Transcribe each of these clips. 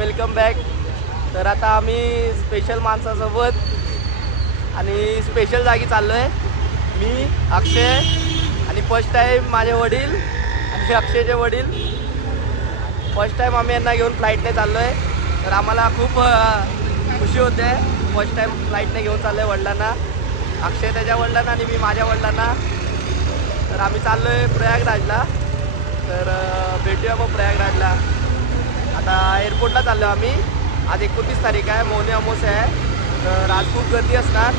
Welcome back. तर आता आम्ही स्पेशल माणसासोबत आणि स्पेशल जागी चाललो आहे. मी, अक्षय आणि फर्स्ट टाईम माझे वडील आणि अक्षयचे वडील. फर्स्ट टाईम आम्ही यांना घेऊन फ्लाईटने चाललो आहे. तर आम्हाला खूप खुशी होते. फर्स्ट टाईम फ्लाईटने घेऊन चाललो आहे वडिलांना. अक्षय त्याच्या वडिलांना आणि मी माझ्या वडिलांना. तर आम्ही चाललो आहे प्रयागराजला. तर भेटूया मग प्रयागराजला. आता एअरपोर्टला चाललो आम्ही. आज 29 तारीख आहे, मौनी अमावस्या आहे. तर आज खूप गर्दी असणार.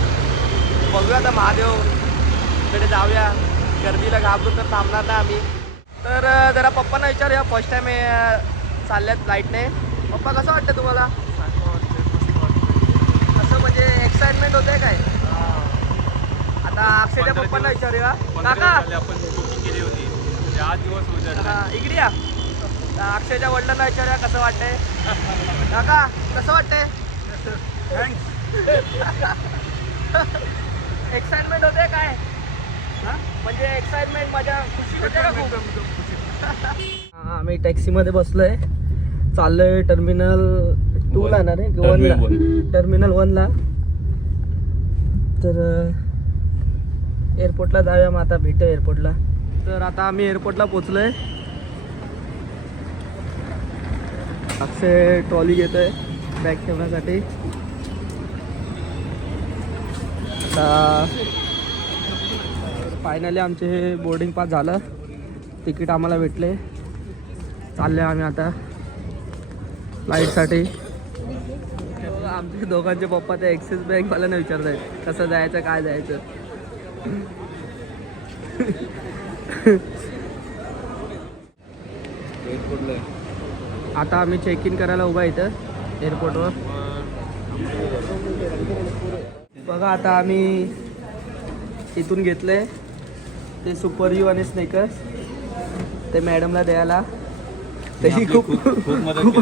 बघूया आता महादेवकडे जाऊया. गर्दीला घाबरून तर थांबणार नाही आम्ही. तर जरा पप्पांना विचारूया, फर्स्ट टाईम चालल्यात फ्लाईटने. पप्पा कसं वाटतं तुम्हाला? असं म्हणजे एक्साइटमेंट होते काय? आता अक्षयच्या पप्पांना विचारूया. काका आपण बुकिंग केली होती, म्हणजे 8 दिवस होते. इकडे या. अक्षयच्या वडिलांना विचारूया कसं वाटतंय. काका कसं वाटतंय? एक्साइटमेंट होते काय? म्हणजे एक्साइटमेंट, माझ्या खुशी होते का खूप? आम्ही टॅक्सीमध्ये बसलोय, चाललोय टर्मिनल 2 ला ना रे, 1 ला, टर्मिनल 1 ला. तर एअरपोर्टला जाऊया मग. आता भेटू एअरपोर्टला. तर आता आम्ही एअरपोर्टला पोचलोय. अक्षय ट्रॉली घेतोय बॅग ठेवण्यासाठी. आता फायनली आमचे हे बोर्डिंग पास झालं. तिकीट आम्हाला भेटले. चालले आम्ही आता फ्लाईटसाठी. आमच्या दोघांचे पप्पा त्या ॲक्सिस बँकवाल्याने विचारत आहेत कसं जायचं, काय जायचं. आता आम्ही चेक इन करायला उभा इथं एअरपोर्टवर. बघा आता आम्ही इथून घेतले ते सुपर यू आणि स्नेकर्स ते मॅडमला द्यायला. त्याची खूप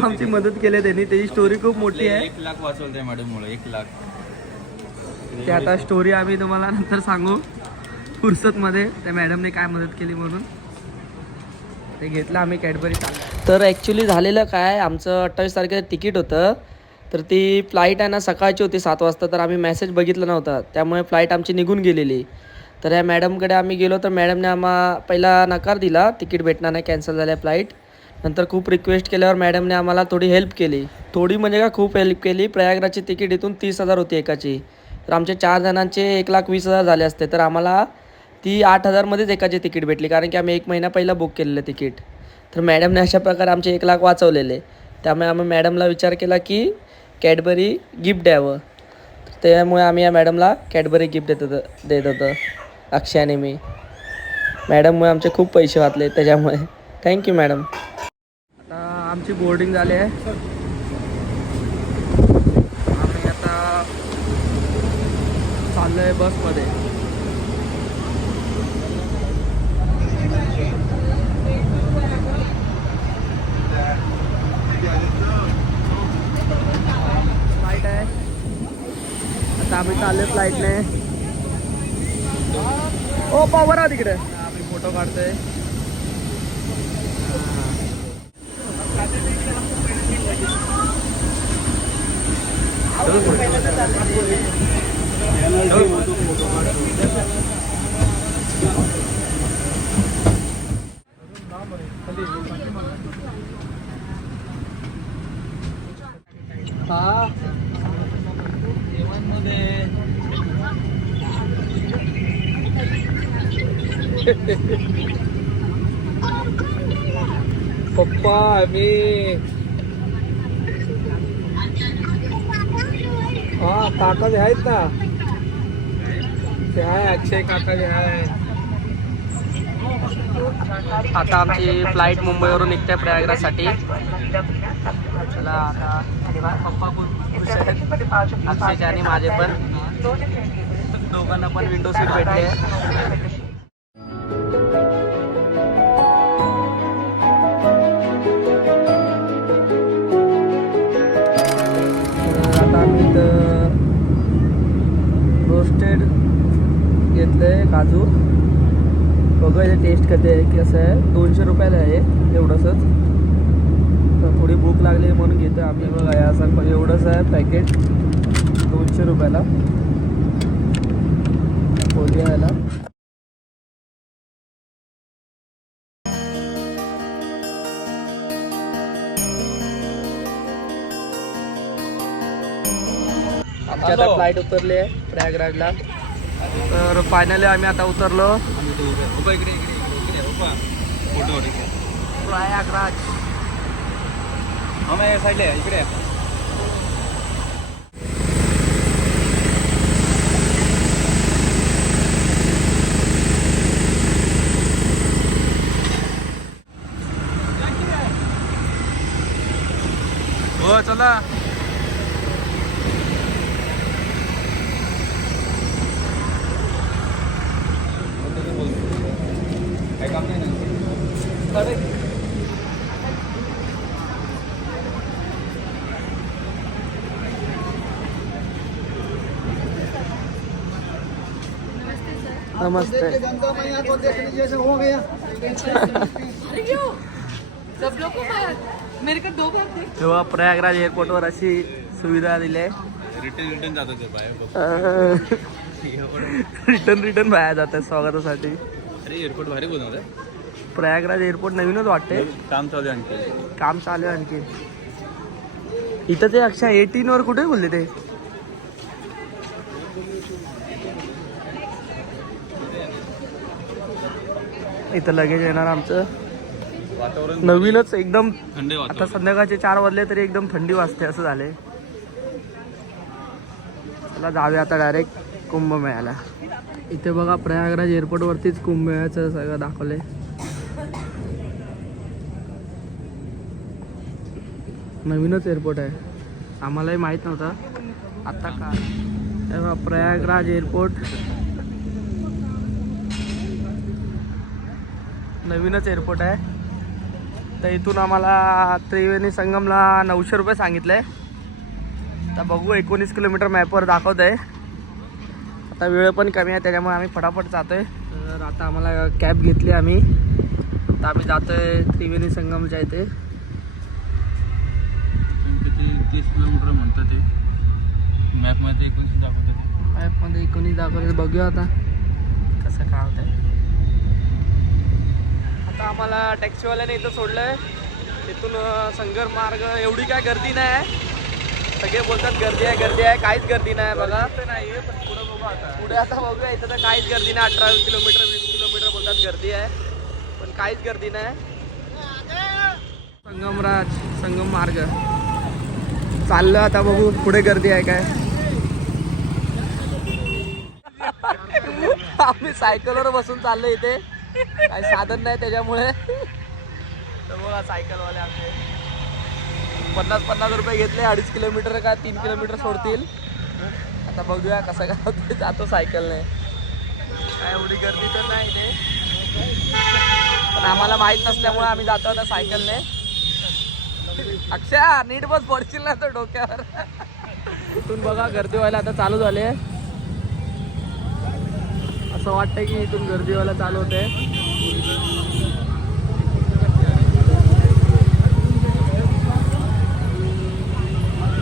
आमची मदत केली त्यांनी. त्याची स्टोरी खूप मोठी आहे. 1 लाख वाचवलं मॅडममुळे. 1 लाख. ते आता स्टोरी आम्ही तुम्हाला नंतर सांगू फुर्सतमध्ये, त्या मॅडमने काय मदत केली म्हणून. ते घेतलं आम्ही कॅडबरी. तर ॲक्च्युली झालेलं काय, आमचं 28 तारखेचं तिकीट होतं. तर ती फ्लाईट आहे ना सकाळची होती 7 वाजता. तर आम्ही मेसेज बघितला नव्हता, त्यामुळे फ्लाईट आमची निघून गेलेली. तर या मॅडमकडे आम्ही गेलो. तर मॅडमने पहिला नकार दिला, तिकीट भेटणार नाही, कॅन्सल झाल्या फ्लाईट. नंतर खूप रिक्वेस्ट केल्यावर मॅडमने आम्हाला थोडी हेल्प केली. थोडी म्हणजे का खूप हेल्प केली. प्रयागराजची तिकीट इथून 30,000 होती एकाची. तर आमचे 4 जणांचे 1,20,000 झाले असते. तर आम्हाला ती 8,000मध्येच एकाची तिकीट भेटली, कारण की आम्ही 1 महिना पहिला बुक केलेलं तिकीट. तर मॅडमने अशा प्रकारे आमचे 1 लाख वाचवलेले. त्यामुळे आम्ही मॅडमला विचार केला की कॅडबरी गिफ्ट द्यावं. त्यामुळे आम्ही या मॅडमला कॅडबरी गिफ्ट देत होतं अक्षय आणि मी. मॅडममुळे आमचे खूप पैसे वाचले त्याच्यामुळे. Thank you madam. आता आमची बोर्डिंग झाली आहे. आम्ही आता चाललो आहे बसमध्ये. फ्लाईट आहे आता. आम्ही चाललो फ्लाईटने. ओ पावर आ तिकडे. आम्ही फोटो काढतोय. हा पप्पा मी हा काका जे आहेत ना, ते आहे अक्षय काका जे आहे. आता आमची फ्लाईट मुंबईवरून निघते प्रयागराजसाठी. चला आता पप्पा खुश आहेत, अक्षयचे आणि माझे पण. दोघांना पण विंडो सीट भेटले. आता आम्ही इथं रोस्टेड घेतलं आहे काजू. बघा टेस्ट कधी आहे, कसं आहे. 200 रुपयाला आहे एवढंसच. थोडी भूक लागली म्हणून घेतो आम्ही. बघा या असं एवढंच आहे पॅकेट 200 रुपयाला पोली यायला. आमची आता फ्लाईट उतरली आहे प्रयागराजला. तर फायनली आम्ही आता उतरलो प्रयागराज. साईडला इकडे हो चला. काय काम नाही ना. नमस्ते. सब लोग को मेरे को 2 बार थे. तेव्हा प्रयागराज एअरपोर्टवर अशी सुविधा दिली आहे. रिटर्न जातात ते बाहेर. रिटर्न बाहेर जातात स्वागतासाठी. अरे एअरपोर्ट भारी बनवलं. प्रयागराज एअरपोर्ट नवीनच वाटते. काम चालू आहे आणखी. काम चालू आहे आणखी. इथं ते अक्षा 18 वर कुठे बोलले ते. इथं लगेज येणार आमचं. वातावरण नवीनच एकदम. थंड आहे आता वातावरण. संध्याकाळचे 4 वाजले तरी एकदम थंडी वाजते असं झाले. चला जाऊया आता डायरेक्ट कुंभमेळ्याला. इथे बघा प्रयागराज एअरपोर्ट वरतीच कुंभमेळ्याचं सगळं दाखवलंय. नवीनच एअरपोर्ट आहे. आम्हालाही माहित नव्हतं आता का. तेव्हा प्रयागराज एअरपोर्ट नवीनच एअरपोर्ट आहे. तर इथून आम्हाला त्रिवेणी संगमला 900 रुपये सांगितले. आता बघू 19 किलोमीटर मॅपवर दाखवत आहे. आता वेळ पण कमी आहे त्याच्यामुळे आम्ही फटाफट जातोय. तर आता आम्हाला कॅब घेतली आम्ही. आता आम्ही जातोय त्रिवेणी संगमच्या इथे. किती 30 किलोमीटर म्हणतात ते मॅपमध्ये 19 दाखवतात. मॅपमध्ये 19 दाखवले. बघूया आता कसं काय होतं. आता आम्हाला टॅक्सीवाल्याने इथं सोडलं आहे. तिथून संगर मार्ग एवढी काय गर्दी नाही आहे. सगळे बोलतात गर्दी आहे. काहीच गर्दी नाही बघा. नाही पण पुढे बघू आता. पुढे आता बघूया. इथं तर काहीच गर्दी नाही. 18 किलोमीटर 20 किलोमीटर बोलतात गर्दी आहे पण काहीच गर्दी नाही. संगम मार्ग चाललं. आता बघू पुढे गर्दी आहे काय. आम्ही सायकलवर बसून चाललो. इथे काही साधन नाही त्याच्यामुळे. तर बघा सायकलवाले आमचे 50 रुपये घेतले. 2.5 किलोमीटर का 3 किलोमीटर सोडतील. आता बघूया कसं काय होतं. जातो सायकलने. काय एवढी गर्दी तर नाही इथे पण आम्हाला माहीत नसल्यामुळे आम्ही जातो आता सायकलने. अक्षय नीट बस पडशील ना तर डोक्यावर. इथून बघा गर्दी व्हायला आता चालू झाली आहे. असं वाटतंय की इथून गर्दी व्हायला चालू होते.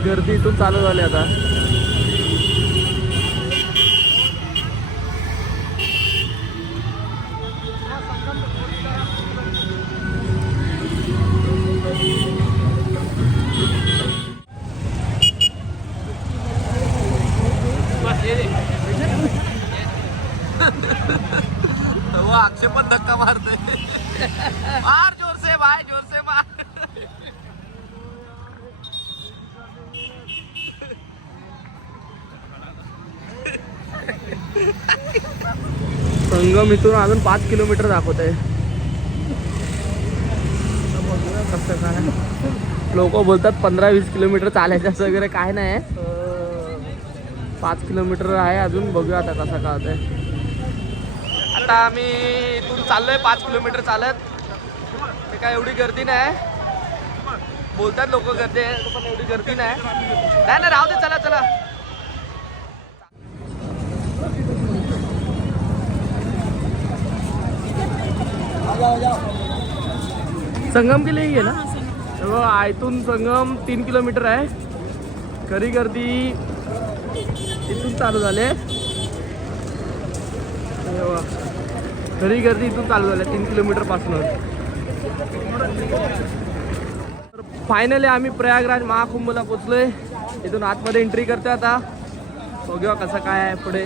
गर्दी इथून चालू झाली आता. वो अक्षय पण धक्का मारतोय. मार जोर से भाई, जोर से मार. संगम इथून अजून 5 किलोमीटर दाखवत आहे. कसं काय लोक बोलतात 15-20 किलोमीटर चालायचं असं वगैरे काय नाही. 5 किलोमीटर आहे अजून. बघूया आता कसं काय होतंय. आता आम्ही इथून चाललोय 5 किलोमीटर चालत. ते काय एवढी गर्दी नाही. बोलतात लोक गर्दी आहे पण एवढी गर्दी नाही. नाही राहू दे. चला संगम के लिए ही है ना. इथून संगम 3 किलोमीटर आहे. खरी गर्दी इथून चालू झाले. खरी गर्दी इथून चालू झाली 3 किलोमीटर पासून. फायनली आम्ही प्रयागराज महाकुंभला पोचलोय. इथून आतमध्ये एंट्री करतोय आता. बघूया कसं काय आहे पुढे.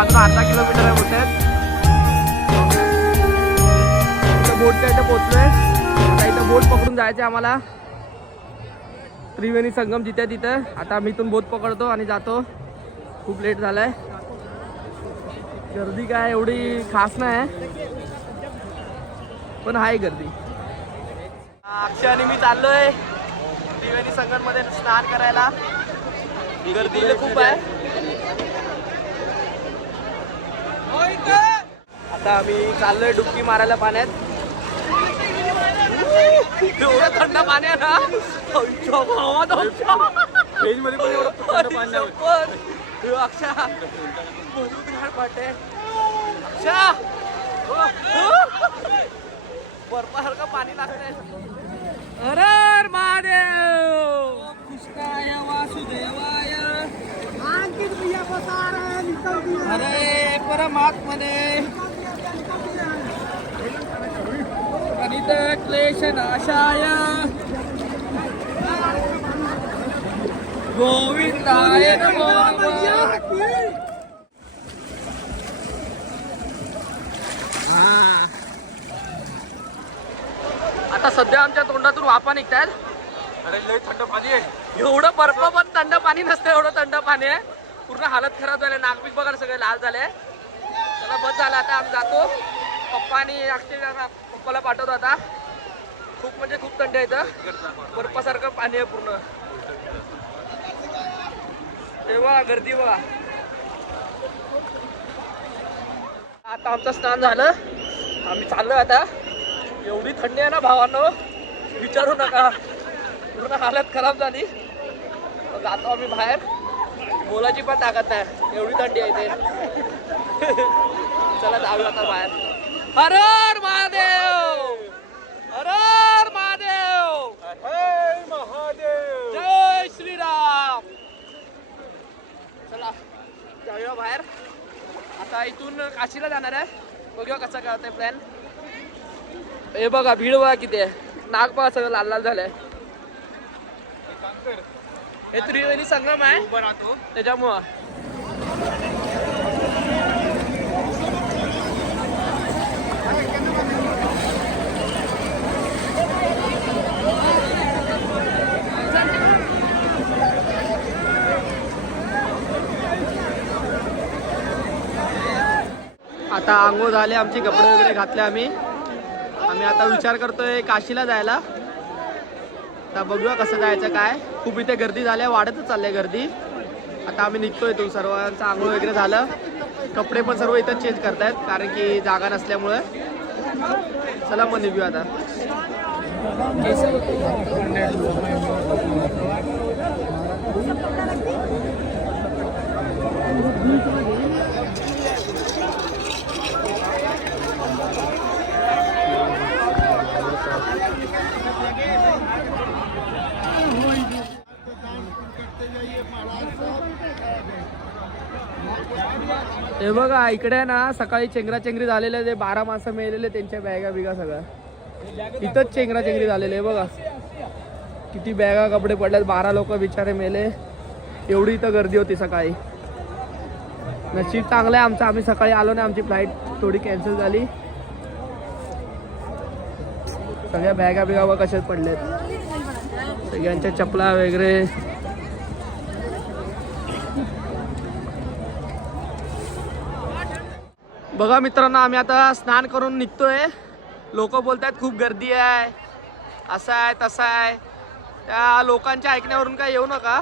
अजून अर्धा किलोमीटर आहे बोलतात. बोटच्या इथे पोचलोय. आता इथं बोट पकडून जायचं आम्हाला. त्रिवेणी संगम जिथे तिथं. आता आम्ही इथून बोट पकडतो आणि जातो. खूप लेट झालाय. गर्दी काय एवढी खास नाही पण आहे गर्दी. अक्षय आणि मी चाललोय त्रिवेणी संगम मध्ये स्नान करायला. गर्दी खूप आहे. आता आम्ही चाललोय डुबकी मारायला पाण्यात. एवढं थंड पाणी आहे ना. अक्षा अक्षा बर्फासारखं पाणी लागतंय. हर महादेव कृष्णाय वासुदेवाय हरे परमात्मने प्रणित क्लेश नाशाय गोविंदाय नमो नमः. आता सध्या आमच्या तोंडातून वाफा निघतात. अरे लय थंड पाणी आहे. एवढं बर्फ पण थंड पाणी नसतं. एवढं थंड पाणी आहे. पूर्ण हालत खराब झाले. नागपिक बघा सगळे लाल झाले. चला बस झालं. आता आम्ही जातो. पप्पा आणि अक्षय पप्पाला पाठवतो आता. खूप म्हणजे खूप थंड आहे इथं. बर्फासारखं पाणी आहे पूर्ण. तेव्हा गर्दी बघा. आता आमचं स्नान झालं. आम्ही चाललो आता. एवढी थंडी आहे ना भावांनो विचारू नका. पूर्ण हालत खराब झाली. जातो आम्ही बाहेर. बोलायची पण ताकद नाही एवढी थंडी आहे इथे. चला जाऊया आता बाहेर. हर हर महादेव. हर हर महादेव. जय महादेव. जय श्रीराम. चला जाऊया बाहेर. आता इथून काशीला जाणार आहे. बघूया कसं काय होतंय प्लॅन. हे बघा भीड बघा किती आहे. नाग बघा सगळं लाल लाल झालंय. हे त्रिवेणी संगम आहे उभं राहतो त्याच्यामुळं. आता आंघोळ झाले आमचे. कपडे वगैरे घातले आम्ही. आता विचार करतोय काशीला जायला. आता बघूया कसं जायचं काय. खूप इथे गर्दी झाली आहे. वाढतच चालली गर्दी. आता आम्ही निघतोय. तो सर्वांचं आंघोळ वगैरे झालं. कपडे पण सर्व इथं चेंज करतायत कारण की जागा नसल्यामुळे. चला मग निघूया आता. हे बघा इकडे ना सकाळी चेंगराचेंगरी झालेले. ते 12 माणसं मेलेले. त्यांच्या बॅगा बिगा सगळ्या इथंच चेंगराचेंगरी झालेली आहे. बघा किती बॅगा कपडे पडल्यात. 12 लोक बिचारे मेले. एवढी इथं गर्दी होती सकाळी. नशीब चांगलं आहे आमचं. आम्ही सकाळी आलो नाही. आमची फ्लाईट थोडी कॅन्सल झाली. सगळ्या बॅगा बिगा बघा कशात पडल्यात. सगळ्यांच्या चपला वगैरे. बघा मित्रांनो, आम्ही आता स्नान करून निघतोय. लोक बोलतात खूप गर्दी आहे, असं आहे तसं आहे. त्या लोकांच्या ऐकण्यावरून काय येऊ नका.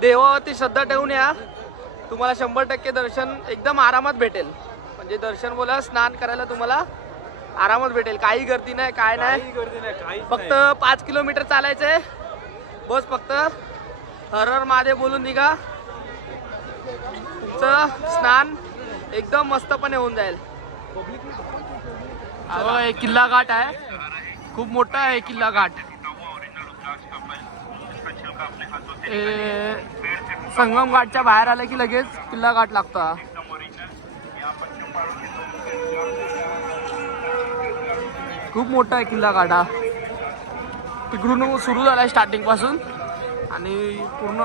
देवावरती श्रद्धा ठेवून या, तुम्हाला 100% दर्शन एकदम आरामात भेटेल. म्हणजे दर्शन बोला, स्नान करायला तुम्हाला आरामात भेटेल. काही गर्दी नाही, काय नाही. फक्त 5 किलोमीटर चालायचंय बस. फक्त हर हर महादेव बोलून निघा, तुमचं स्नान एकदम मस्तपणे होऊन जाईल. एक किल्ला घाट आहे, खूप मोठा आहे किल्ला घाट. संगम घाटच्या बाहेर आलं की लगेच किल्ला घाट लागतो. हा खूप मोठा आहे किल्ला घाट. हा तिकडून सुरू झालाय स्टार्टिंग पासून आणि पूर्ण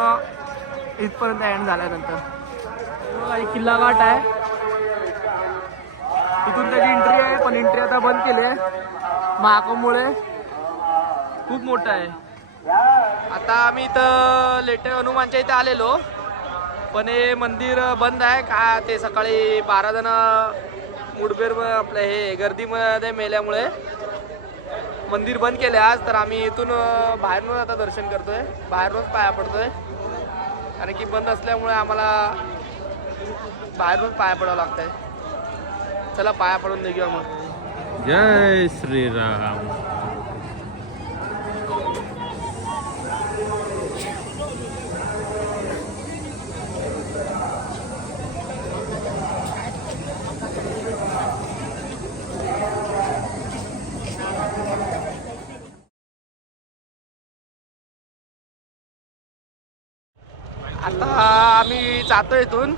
इथपर्यंत एंड झाल्यानंतर किल्ला घाट आहे. तिथून त्याची एंट्री आहे, पण एंट्री आता बंद केली आहे महाकुंभमुळे. खूप मोठं आहे. आता आम्ही इथं लेटे हनुमानच्या इथे आलेलो, पण हे मंदिर बंद आहे का. ते सकाळी 12 जण मुठभेर आपलं हे गर्दीमध्ये मेल्यामुळे मंदिर बंद केले आज. तर आम्ही इथून बाहेरूनच आता दर्शन करतोय, बाहेरूनच पाया पडतोय. कारण की बंद असल्यामुळे आम्हाला बाहेरूनच पाया पडावं लागतंय. चला पाया पडून निघूया मग. जय श्रीराम. आता आम्ही जातो इथून.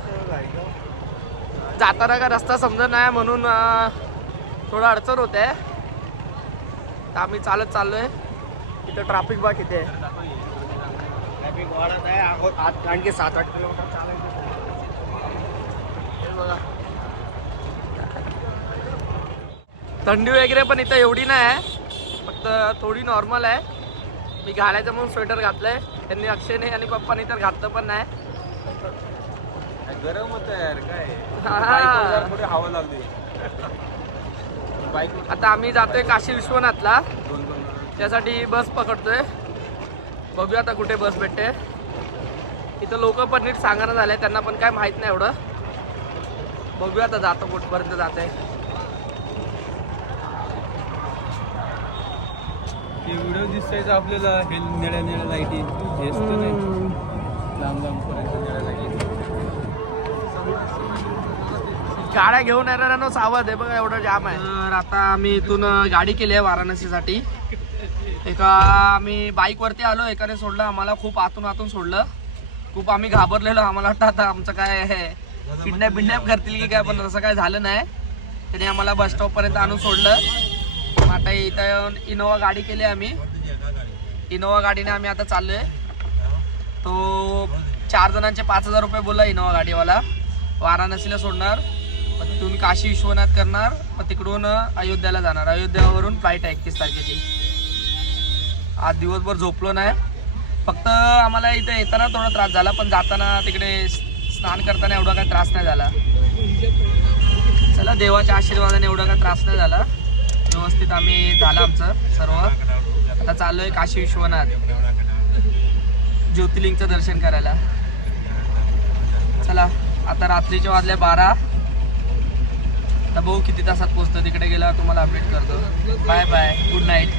जाताना का रस्ता समजत नाही म्हणून थोडं अडचण होते. तर आम्ही चालत चाललोय. इथं ट्रॅफिक बघ किती आहे. ट्रॅफिक वाढत आहे. आणखी 7-8 किलोमीटर चालायचं. बघा थंडी वगैरे पण इथं एवढी नाही आहे, फक्त थोडी नॉर्मल आहे. मी घालायचं म्हणून स्वेटर घातलंय. त्यांनी अक्षयने आणि पप्पाने तर घातलं पण नाही. गरम होत यार काय. हवा लागली. आता आम्ही जातोय काशी विश्वनाथला, त्यासाठी बस पकडतोय. बघूया आता कुठे बस भेटते. इथं लोक पण नीट सांगणं झालंय, त्यांना पण काय माहित नाही एवढं. बघूया आता जातो कुठपर्यंत जाते. व्हिडिओ दिसतायचं आपल्याला हे निळ्या निळ्या लाईटी दिसत नाही. लांब लांब पर्यंत निळ्या लाईटी. गाड्या घेऊन येणाऱ्यांना सावध आहे बघा, एवढं जाम आहे. तर आता आम्ही इथून गाडी केली आहे वाराणसीसाठी. आम्ही बाईकवरती आलो, एकाने सोडलं आम्हाला. खूप आतून सोडलं. खूप आम्ही घाबरलेलो. आम्हाला वाटतं आता आमचं काय किडनॅप करतील की काय, पण तसं काय झालं नाही. त्याने आम्हाला बस स्टॉपपर्यंत आणून सोडलं. आता इथं इनोवा गाडी केली आम्ही. इनोवा गाडीने आम्ही आता चाललोय. तो 4 जणांचे 5,000 रुपये बोलला इनोवा गाडीवाला. वाराणसीला सोडणार, मग तिथून काशी विश्वनाथ करणार, मग तिकडून अयोध्याला जाणार. अयोध्यावरून फ्लाईट आहे 31 तारखेची. आज दिवसभर झोपलो नाही. फक्त आम्हाला इथे येताना थोडा त्रास झाला, पण जाताना तिकडे स्नान करताना एवढा काही त्रास नाही झाला. चला देवाच्या आशीर्वादाने एवढा काही त्रास नाही झाला. व्यवस्थित आम्ही झालं आमचं सर्व. आता चाललोय काशी विश्वनाथ ज्योतिर्लिंगचं दर्शन करायला. चला आता रात्रीच्या वाजल्या 12. आता बघू किती तासात पोहोचतो. तिकडे गेला तुम्हाला अपडेट करतो. Bye bye, good night.